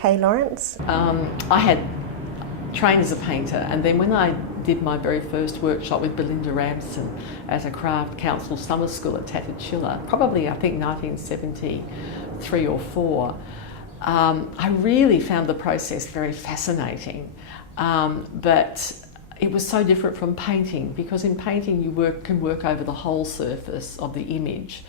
Kay Lawrence? I had trained as a painter, and then when I did my very first workshop with Belinda Ramsden as a craft council summer school at Tatachilla, probably I think 1973 or 4, I really found the process very fascinating. But it was so different from painting, because in painting you can work over the whole surface of the image,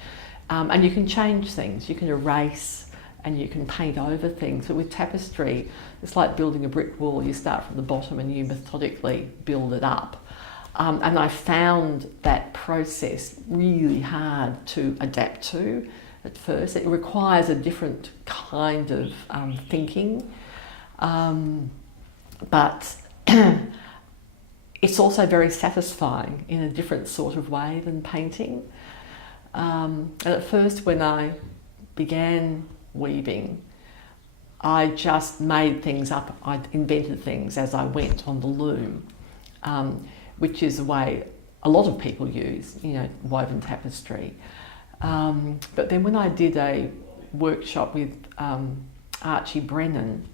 and you can change things, you can erase and you can paint over things. But with tapestry, it's like building a brick wall. You start from the bottom and you methodically build it up. And I found that process really hard to adapt to at first. It requires a different kind of thinking, but it's also very satisfying in a different sort of way than painting. And at first, when I began weaving, I just made things up. I invented things as I went on the loom, which is a way a lot of people use, woven tapestry. But then when I did a workshop with Archie Brennan,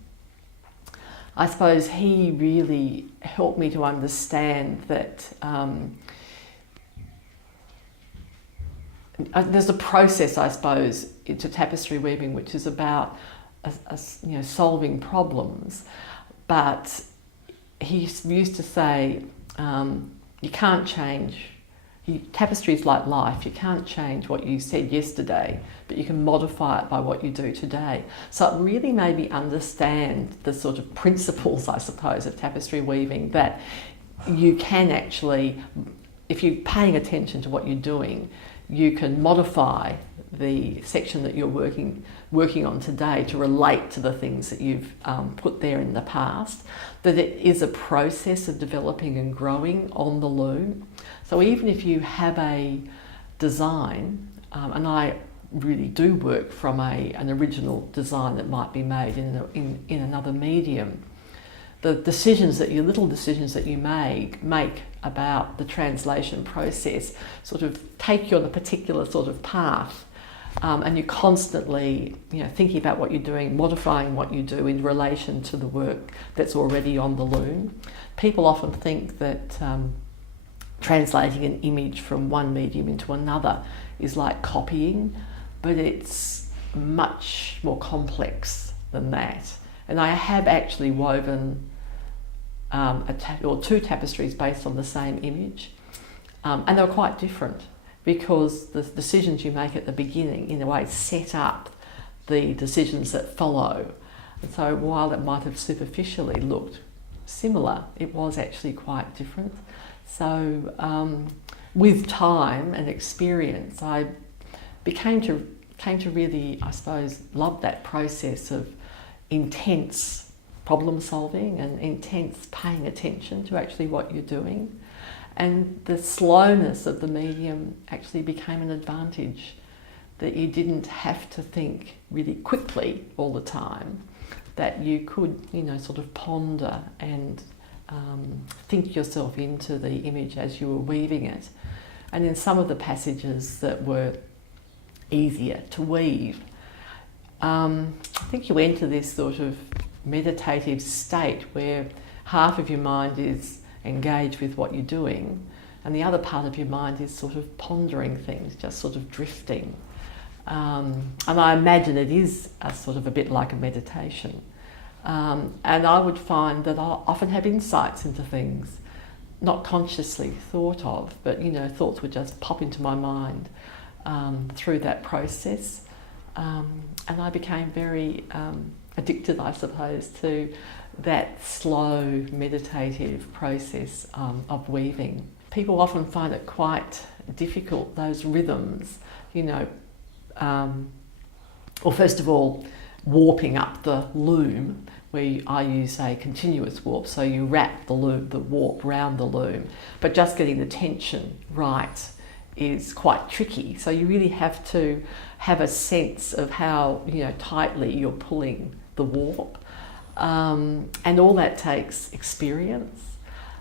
I suppose he really helped me to understand that there's a process, I suppose, to tapestry weaving, which is about solving problems. But he used to say, you can't change. Tapestry is like life. You can't change what you said yesterday, but you can modify it by what you do today. So it really made me understand the sort of principles, I suppose, of tapestry weaving, that you can actually, if you're paying attention to what you're doing, you can modify the section that you're working on today to relate to the things that you've put there in the past, that it is a process of developing and growing on the loom. So even if you have a design, and I really do work from an original design that might be made in another medium, the little decisions that you make about the translation process sort of take you on a particular sort of path, and you're constantly thinking about what you're doing, modifying what you do in relation to the work that's already on the loom. People often think that translating an image from one medium into another is like copying, but it's much more complex than that. And I have actually woven two tapestries based on the same image, and they were quite different, because the decisions you make at the beginning in a way set up the decisions that follow. And so while it might have superficially looked similar, it was actually quite different. So with time and experience, I came to really, I suppose, love that process of intense problem solving and intense paying attention to actually what you're doing. And the slowness of the medium actually became an advantage, that you didn't have to think really quickly all the time, that you could, sort of ponder and think yourself into the image as you were weaving it. And in some of the passages that were easier to weave, I think you enter this sort of meditative state where half of your mind is engaged with what you're doing, and the other part of your mind is sort of pondering things, just sort of drifting. And I imagine it is a sort of a bit like a meditation. And I would find that I often have insights into things, not consciously thought of, but thoughts would just pop into my mind through that process. And I became very addicted, I suppose, to that slow meditative process of weaving. People often find it quite difficult, those rhythms, or first of all, warping up the loom, where I use a continuous warp, so you wrap the warp round the loom, but just getting the tension right is quite tricky. So you really have to have a sense of how tightly you're pulling the warp, and all that takes experience.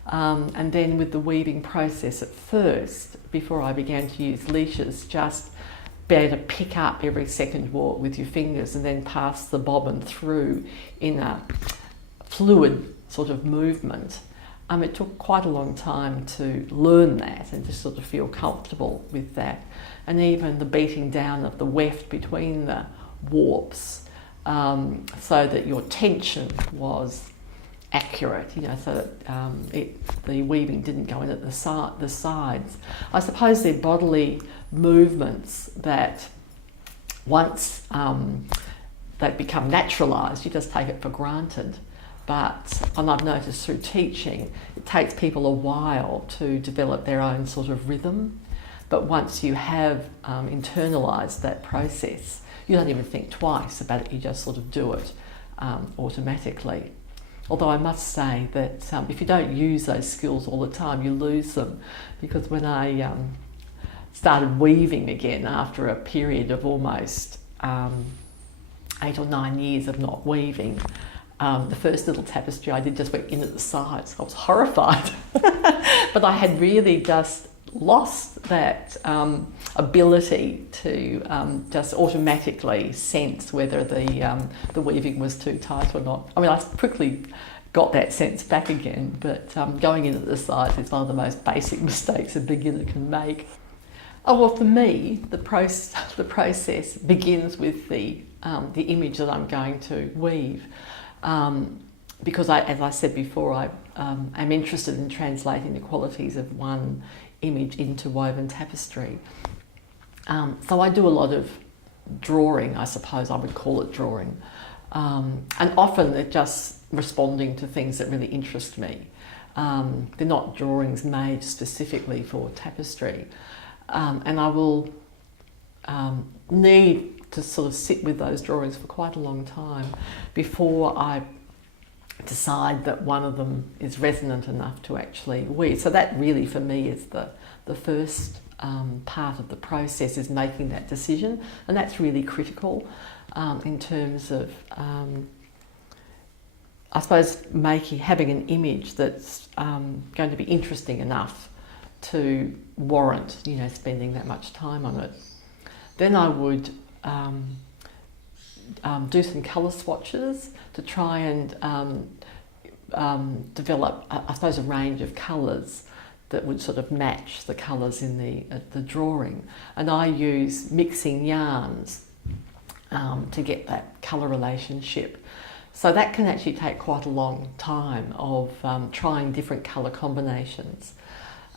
And then with the weaving process at first, before I began to use leashes, just be able to pick up every second warp with your fingers and then pass the bobbin through in a fluid sort of movement. It took quite a long time to learn that and to sort of feel comfortable with that. And even the beating down of the weft between the warps, so that your tension was accurate, so that the weaving didn't go in at the sides. I suppose they're bodily movements that once they've become naturalised, you just take it for granted. And I've noticed through teaching, it takes people a while to develop their own sort of rhythm. But once you have internalised that process, you don't even think twice about it, you just sort of do it automatically. Although I must say that if you don't use those skills all the time, you lose them. Because when I started weaving again after a period of almost 8 or 9 years of not weaving, the first little tapestry I did just went in at the sides. I was horrified. But I had really just lost that ability to just automatically sense whether the weaving was too tight or not. I mean, I quickly got that sense back again, but going in at the sides is one of the most basic mistakes a beginner can make. Oh, well, for me, the process begins with the image that I'm going to weave. Because as I said before, I am interested in translating the qualities of one image into woven tapestry. So I do a lot of drawing, I suppose I would call it drawing. And often it's just responding to things that really interest me. They're not drawings made specifically for tapestry. And I will need to sort of sit with those drawings for quite a long time before I decide that one of them is resonant enough to actually weave. So that really for me is the first part of the process, is making that decision, and that's really critical in terms of I suppose having an image that's going to be interesting enough to warrant spending that much time on it. Then I would do some colour swatches to try and develop, I suppose, a range of colours that would sort of match the colours in the drawing. And I use mixing yarns to get that colour relationship. So that can actually take quite a long time of trying different colour combinations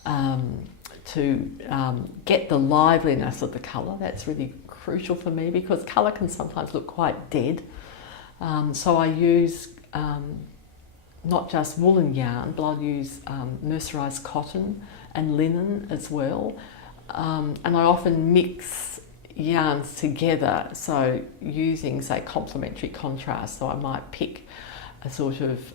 to get the liveliness of the colour. That's really crucial for me because colour can sometimes look quite dead. So I use not just woolen yarn, but I'll use mercerised cotton and linen as well. And I often mix yarns together, so using, say, complementary contrast. So I might pick a sort of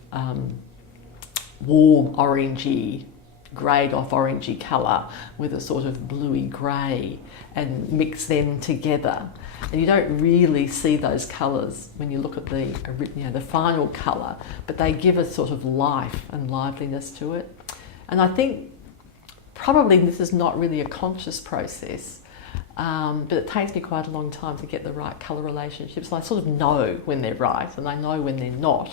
warm orangey, greyed off orangey colour with a sort of bluey grey and mix them together. And you don't really see those colours when you look at the final colour, but they give a sort of life and liveliness to it. And I think probably this is not really a conscious process, but it takes me quite a long time to get the right colour relationships. And I sort of know when they're right and I know when they're not.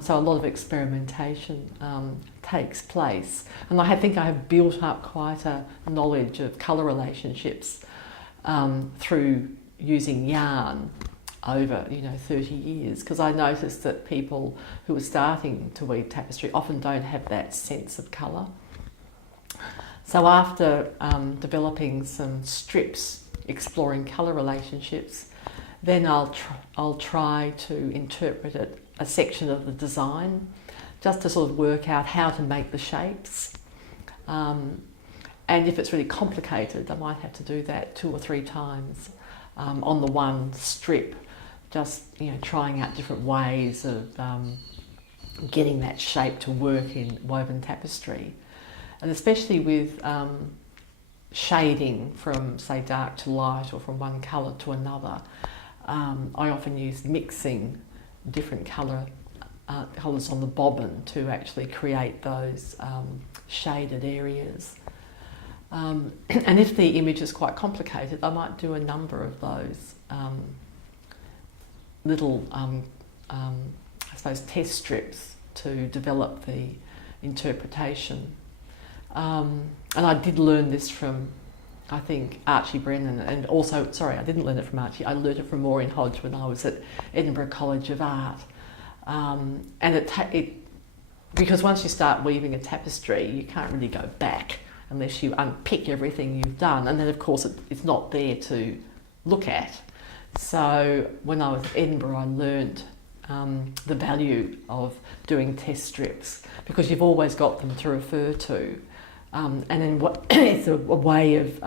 So a lot of experimentation takes place. And I think I have built up quite a knowledge of colour relationships through using yarn over 30 years, because I noticed that people who are starting to weave tapestry often don't have that sense of colour. So after developing some strips exploring colour relationships, then I'll try to interpret a section of the design just to sort of work out how to make the shapes. And if it's really complicated, I might have to do that 2 or 3 times on the one strip, just trying out different ways of getting that shape to work in woven tapestry. And especially with shading from, say, dark to light or from one colour to another, I often use mixing different colours on the bobbin to actually create those shaded areas. And if the image is quite complicated, I might do a number of those little, I suppose, test strips to develop the interpretation. And I did learn this from, I think, Archie Brennan, and also, sorry, I didn't learn it from Archie, I learned it from Maureen Hodge when I was at Edinburgh College of Art. And because once you start weaving a tapestry, you can't really go back unless you unpick everything you've done, and then of course it's not there to look at. So when I was at Edinburgh, I learnt the value of doing test strips, because you've always got them to refer to. And then it's a way of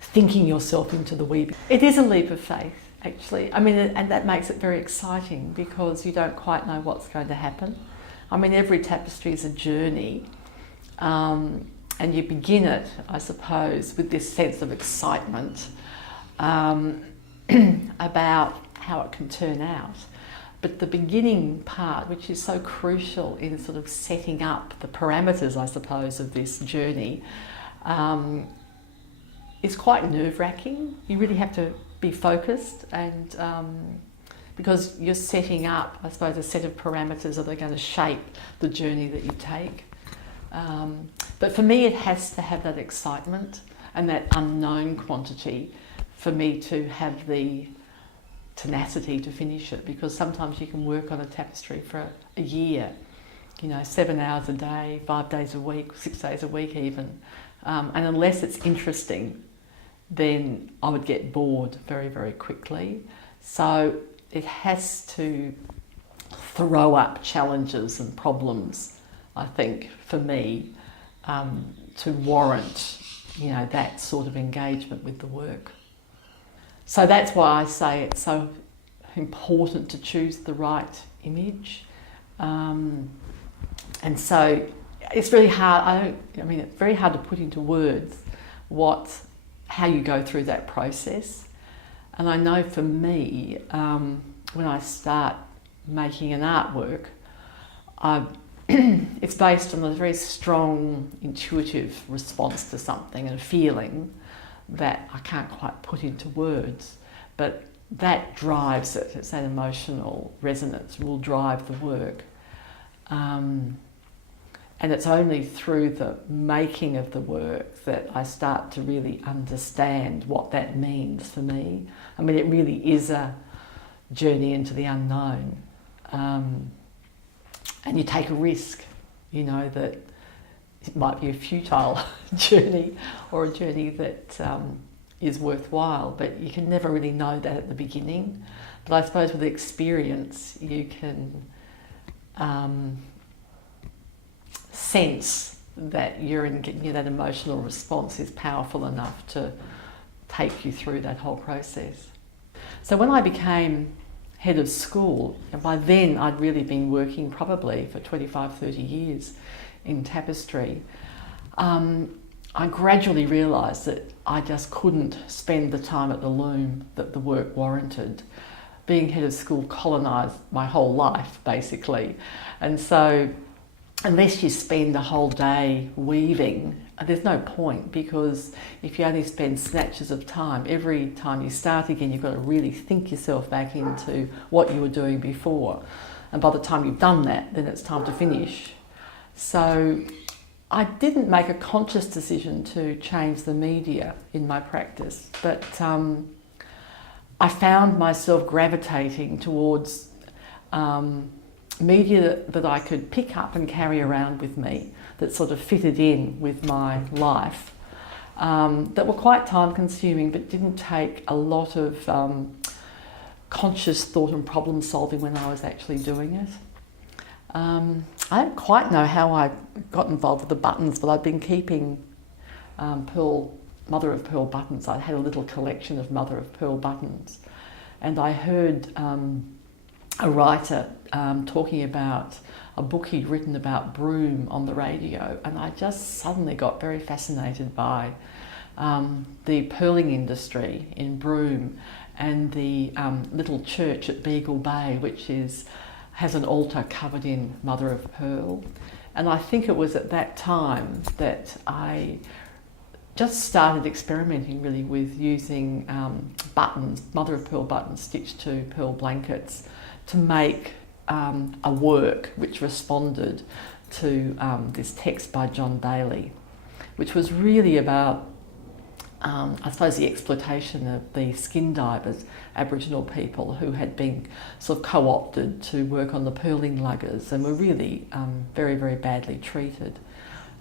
thinking yourself into the weaving. It is a leap of faith, actually. I mean, and that makes it very exciting because you don't quite know what's going to happen. I mean, every tapestry is a journey, and you begin it, I suppose, with this sense of excitement about how it can turn out. But the beginning part, which is so crucial in sort of setting up the parameters, I suppose, of this journey, is quite nerve-wracking. You really have to be focused, and because you're setting up, I suppose, a set of parameters that are going to shape the journey that you take. But for me, it has to have that excitement and that unknown quantity for me to have the tenacity to finish it, because sometimes you can work on a tapestry for a year, 7 hours a day, 5 days a week, 6 days a week even. And unless it's interesting, then I would get bored very, very quickly. So it has to throw up challenges and problems, I think, for me, to warrant, that sort of engagement with the work. So that's why I say it's so important to choose the right image. And so it's really hard, it's very hard to put into words how you go through that process. And I know for me, when I start making an artwork, it's based on a very strong intuitive response to something and a feeling that I can't quite put into words, but that drives it. It's that emotional resonance will drive the work. And it's only through the making of the work that I start to really understand what that means for me. I mean, it really is a journey into the unknown. And you take a risk, that it might be a futile journey or a journey that is worthwhile, but you can never really know that at the beginning. But I suppose with experience, you can sense that that emotional response is powerful enough to take you through that whole process. So when I became head of school, and by then I'd really been working probably for 25, 30 years in tapestry, I gradually realised that I just couldn't spend the time at the loom that the work warranted. Being head of school colonised my whole life, basically. And so unless you spend a whole day weaving, there's no point, because if you only spend snatches of time, every time you start again, you've got to really think yourself back into what you were doing before. And by the time you've done that, then it's time to finish. So I didn't make a conscious decision to change the media in my practice, but I found myself gravitating towards media that I could pick up and carry around with me, that sort of fitted in with my life, that were quite time consuming but didn't take a lot of conscious thought and problem solving when I was actually doing it. I don't quite know how I got involved with the buttons, but I've been keeping mother of pearl buttons. I had a little collection of mother of pearl buttons, and I heard a writer talking about a book he'd written about broom on the radio, and I just suddenly got very fascinated by the pearling industry in Broome and the little church at Beagle Bay, which is has an altar covered in mother of pearl. And I think it was at that time that I just started experimenting really with using buttons, mother of pearl buttons stitched to pearl blankets to make a work which responded to this text by John Bailey, which was really about, I suppose, the exploitation of the skin divers, Aboriginal people who had been sort of co-opted to work on the pearling luggers and were really very, very badly treated.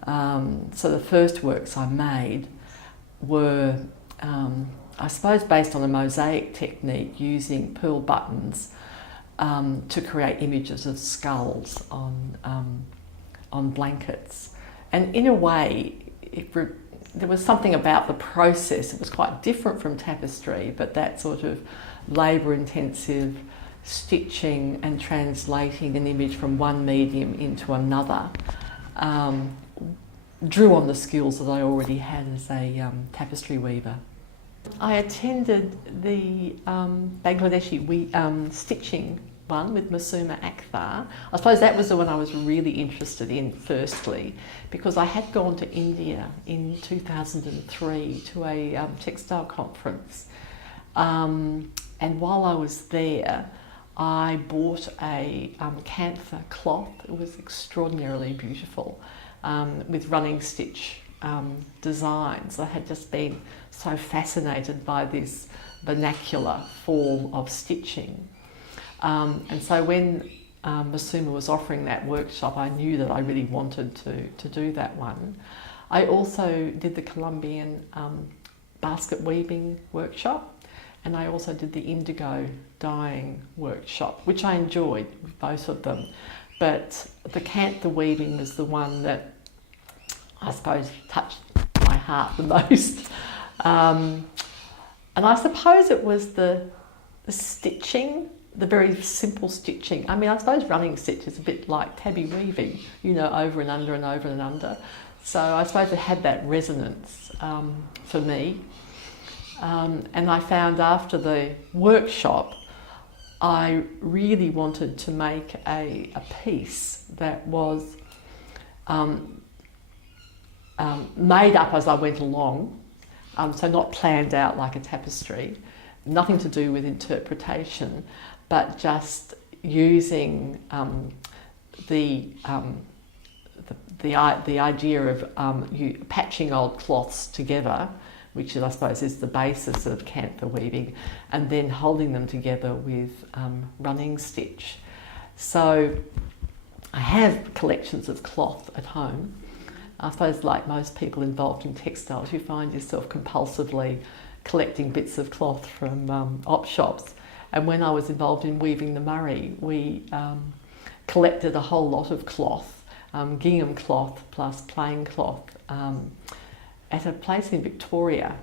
So the first works I made were, I suppose, based on a mosaic technique using pearl buttons to create images of skulls on blankets. And in a way, there was something about the process. It was quite different from tapestry, but that sort of labour-intensive stitching and translating an image from one medium into another drew on the skills that I already had as a tapestry weaver. I attended the Bangladeshi stitching one with Masuma Akther. I suppose that was the one I was really interested in firstly, because I had gone to India in 2003 to a textile conference. And while I was there, I bought a camphor cloth. It was extraordinarily beautiful, with running stitch designs. I had just been so fascinated by this vernacular form of stitching. And so when Masuma was offering that workshop, I knew that I really wanted to do that one. I also did the Colombian basket weaving workshop, and I also did the indigo dyeing workshop, which I enjoyed, both of them. But the camphor weaving was the one that I suppose touched my heart the most. And I suppose it was the stitching, the very simple stitching. I mean, I suppose running stitch is a bit like tabby weaving, you know, over and under and over and under. So I suppose it had that resonance for me. And I found after the workshop, I really wanted to make a piece that was made up as I went along, so not planned out like a tapestry, nothing to do with interpretation, but just using the idea of patching old cloths together, which I suppose is the basis of camphor weaving, and then holding them together with running stitch. So I have collections of cloth at home. I suppose like most people involved in textiles, you find yourself compulsively collecting bits of cloth from op shops. And when I was involved in weaving the Murray, we collected a whole lot of cloth, gingham cloth plus plain cloth, at a place in Victoria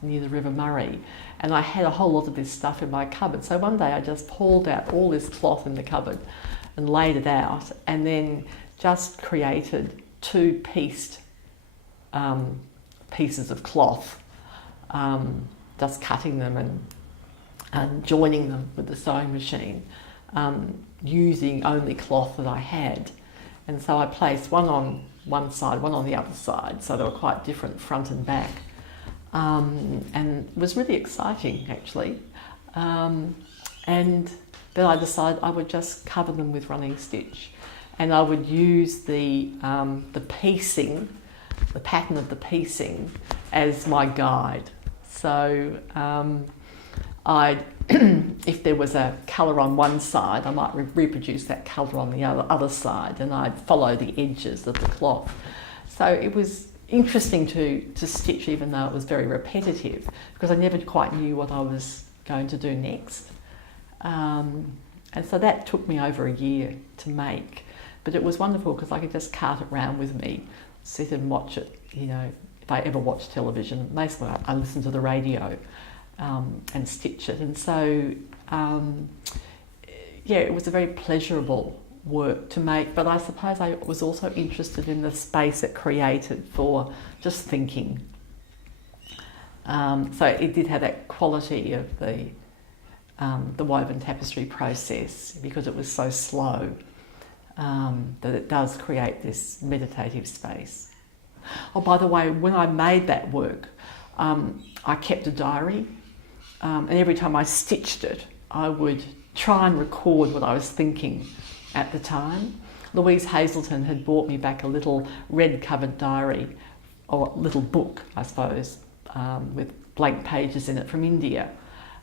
near the River Murray. And I had a whole lot of this stuff in my cupboard. So one day I just pulled out all this cloth in the cupboard and laid it out, and then just created two-pieced pieces of cloth, just cutting them and joining them with the sewing machine, using only cloth that I had. And so I placed one on one side, one on the other side, so they were quite different front and back. And it was really exciting, actually. And then I decided I would just cover them with running stitch, and I would use the piecing, the pattern of the piecing, as my guide. So I'd if there was a colour on one side, I might reproduce that colour on the other side, and I'd follow the edges of the cloth. So it was interesting to stitch, even though it was very repetitive, because I never quite knew what I was going to do next. And so that took me over a year to make, but it was wonderful because I could just cart it around with me, sit and watch it. You know, if I ever watch television, mostly I listen to the radio and stitch it. And so, yeah, it was a very pleasurable work to make, but I suppose I was also interested in the space it created for just thinking. So it did have that quality of the the woven tapestry process, because it was so slow, that it does create this meditative space. Oh, by the way, when I made that work, I kept a diary, and every time I stitched it, I would try and record what I was thinking at the time. Louise Hazelton had bought me back a little red-covered diary, or little book, I suppose, with blank pages in it from India.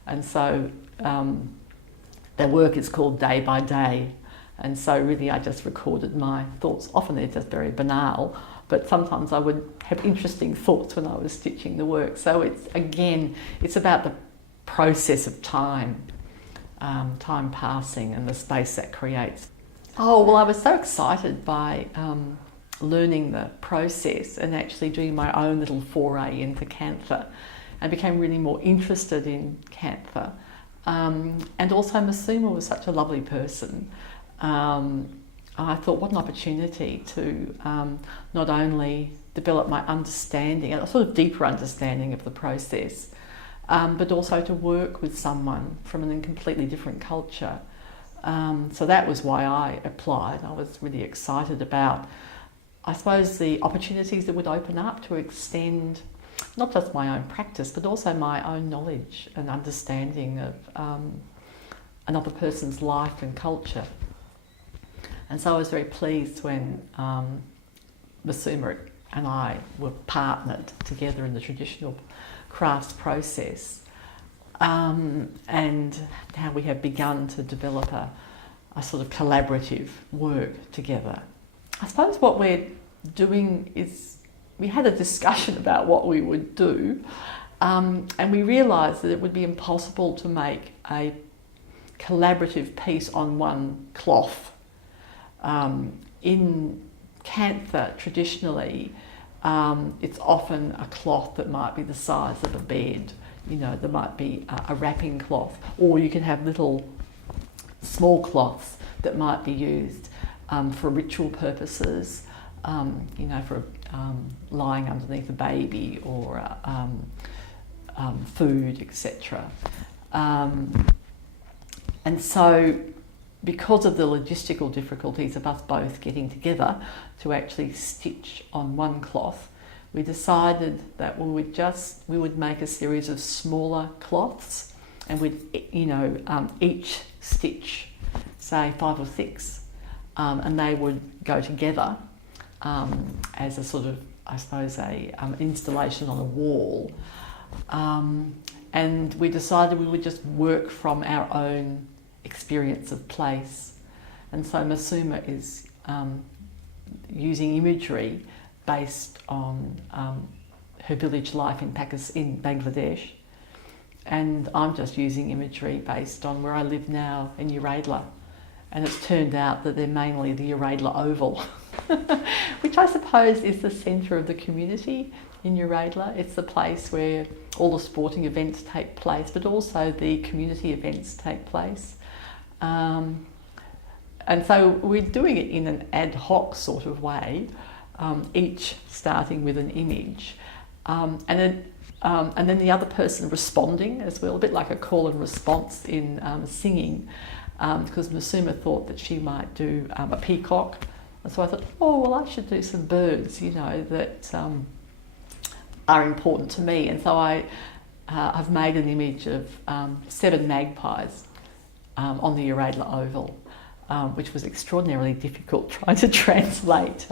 And so their work is called Day by Day. And so really I just recorded my thoughts. Often they're just very banal, but sometimes I would have interesting thoughts when I was stitching the work. So it's about the process of time, time passing and the space that creates. Oh, well, I was so excited by learning the process and actually doing my own little foray into Kantha. I became really more interested in Kantha. And also Masuma was such a lovely person. I thought, what an opportunity to not only develop my understanding, a sort of deeper understanding of the process, but also to work with someone from a completely different culture. So that was why I applied. I was really excited about, I suppose, the opportunities that would open up to extend not just my own practice, but also my own knowledge and understanding of another person's life and culture. And so I was very pleased when Masuma and I were partnered together in the traditional crafts process, and how we have begun to develop a sort of collaborative work together. I suppose what we're doing is, we had a discussion about what we would do, and we realised that it would be impossible to make a collaborative piece on one cloth. In Kantha, traditionally, it's often a cloth that might be the size of a bed. You know, there might be a wrapping cloth, or you can have little small cloths that might be used for ritual purposes, you know, for lying underneath a baby or food, etc. And so, because of the logistical difficulties of us both getting together to actually stitch on one cloth, we decided that we would make a series of smaller cloths, and we'd, you know, each stitch, say 5 or 6, and they would go together as a sort of, I suppose, a installation on a wall. And we decided we would just work from our own experience of place. And so Masuma is using imagery based on her village life in Bangladesh, and I'm just using imagery based on where I live now in Uradla. And it's turned out that they're mainly the Uradla Oval, which I suppose is the centre of the community in Uradla. It's the place where all the sporting events take place, but also the community events take place. And so we're doing it in an ad hoc sort of way, each starting with an image, and then the other person responding as well, a bit like a call and response in singing, because Masuma thought that she might do a peacock. And so I thought, oh, well, I should do some birds, you know, that are important to me. And so I have made an image of 7 magpies on the Uradla Oval, which was extraordinarily difficult trying to translate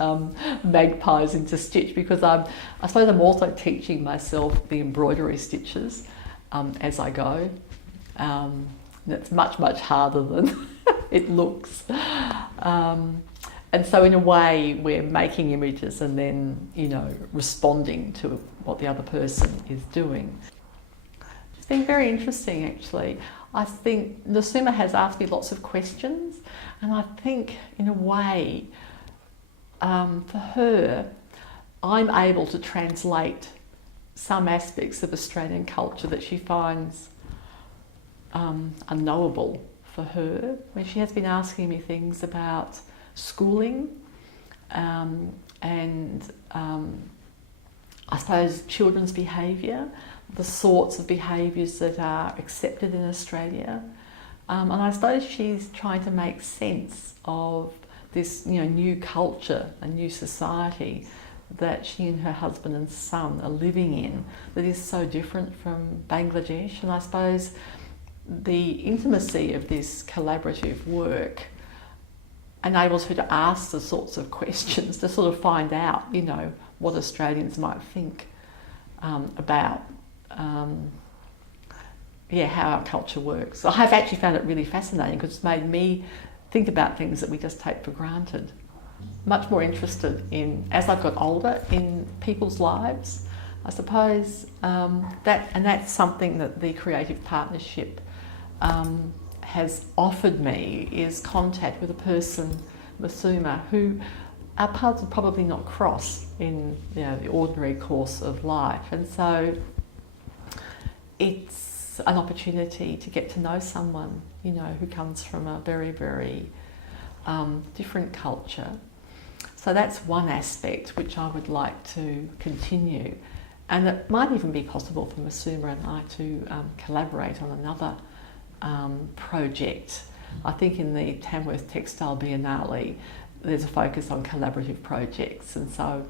magpies into stitch, because I suppose I'm also teaching myself the embroidery stitches as I go. It's much, much harder than it looks. And so in a way we're making images and then, you know, responding to what the other person is doing. It's been very interesting, actually. I think Masuma has asked me lots of questions, and I think in a way for her I'm able to translate some aspects of Australian culture that she finds unknowable for her. I mean, she has been asking me things about schooling and I suppose children's behaviour, the sorts of behaviours that are accepted in Australia, And I suppose she's trying to make sense of this, new culture, a new society that she and her husband and son are living in that is so different from Bangladesh. And I suppose the intimacy of this collaborative work enables her to ask the sorts of questions to sort of find out, what Australians might think about how our culture works. So I've actually found it really fascinating because it's made me think about things that we just take for granted. Much more interested in, as I've got older, in people's lives, I suppose, that's something that the Creative Partnership has offered me, is contact with a person, Masuma, who our paths would probably not cross in the ordinary course of life. And so it's an opportunity to get to know someone, who comes from a very, very different culture. So that's one aspect which I would like to continue. And it might even be possible for Masuma and I to collaborate on another project. I think in the Tamworth Textile Biennale there's a focus on collaborative projects, and so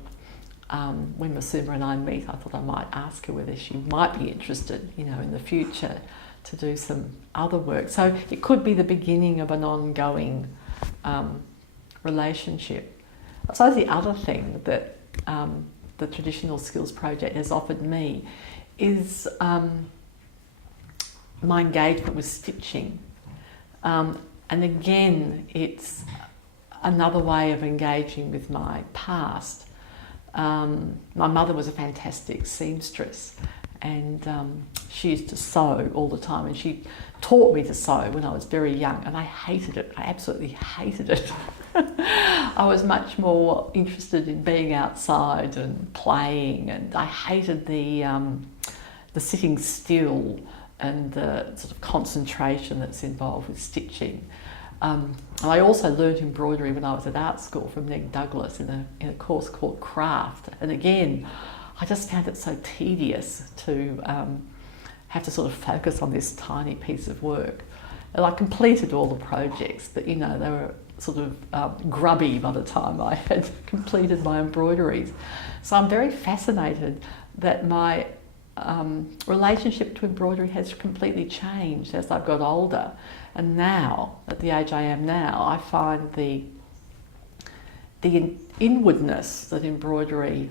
when Masuma and I meet, I thought I might ask her whether she might be interested, in the future to do some other work. So it could be the beginning of an ongoing relationship. I suppose the other thing that the Traditional Skills Project has offered me is my engagement with stitching. And again, it's another way of engaging with my past. My mother was a fantastic seamstress, and she used to sew all the time, and she taught me to sew when I was very young, and I hated it. I absolutely hated it. I was much more interested in being outside and playing, and I hated the sitting still and the sort of concentration that's involved with stitching. And I also learned embroidery when I was at art school from Ned Douglas in a course called Craft. And again, I just found it so tedious to have to sort of focus on this tiny piece of work. And I completed all the projects, but they were sort of grubby by the time I had completed my embroideries. So I'm very fascinated that my relationship to embroidery has completely changed as I've got older. And now, at the age I am now, I find the inwardness that embroidery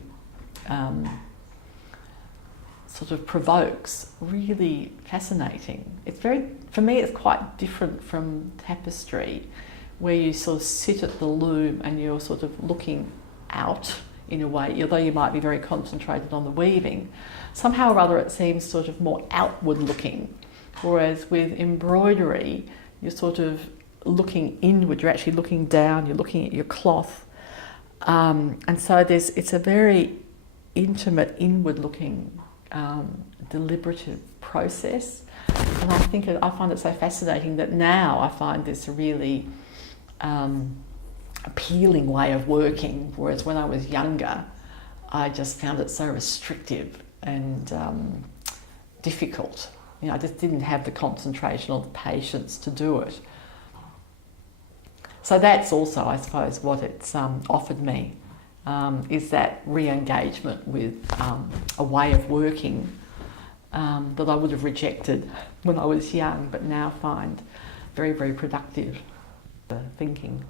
sort of provokes really fascinating. For me, it's quite different from tapestry, where you sort of sit at the loom and you're sort of looking out in a way, although you might be very concentrated on the weaving. Somehow or other it seems sort of more outward looking, whereas with embroidery you're sort of looking inward, you're actually looking down, you're looking at your cloth, and so it's a very intimate, inward looking, deliberative process. And I find it so fascinating that now I find this really appealing way of working, whereas when I was younger I just found it so restrictive and difficult. I just didn't have the concentration or the patience to do it. So that's also, I suppose, what it's offered me, is that re-engagement with a way of working that I would have rejected when I was young, but now find very, very productive thinking.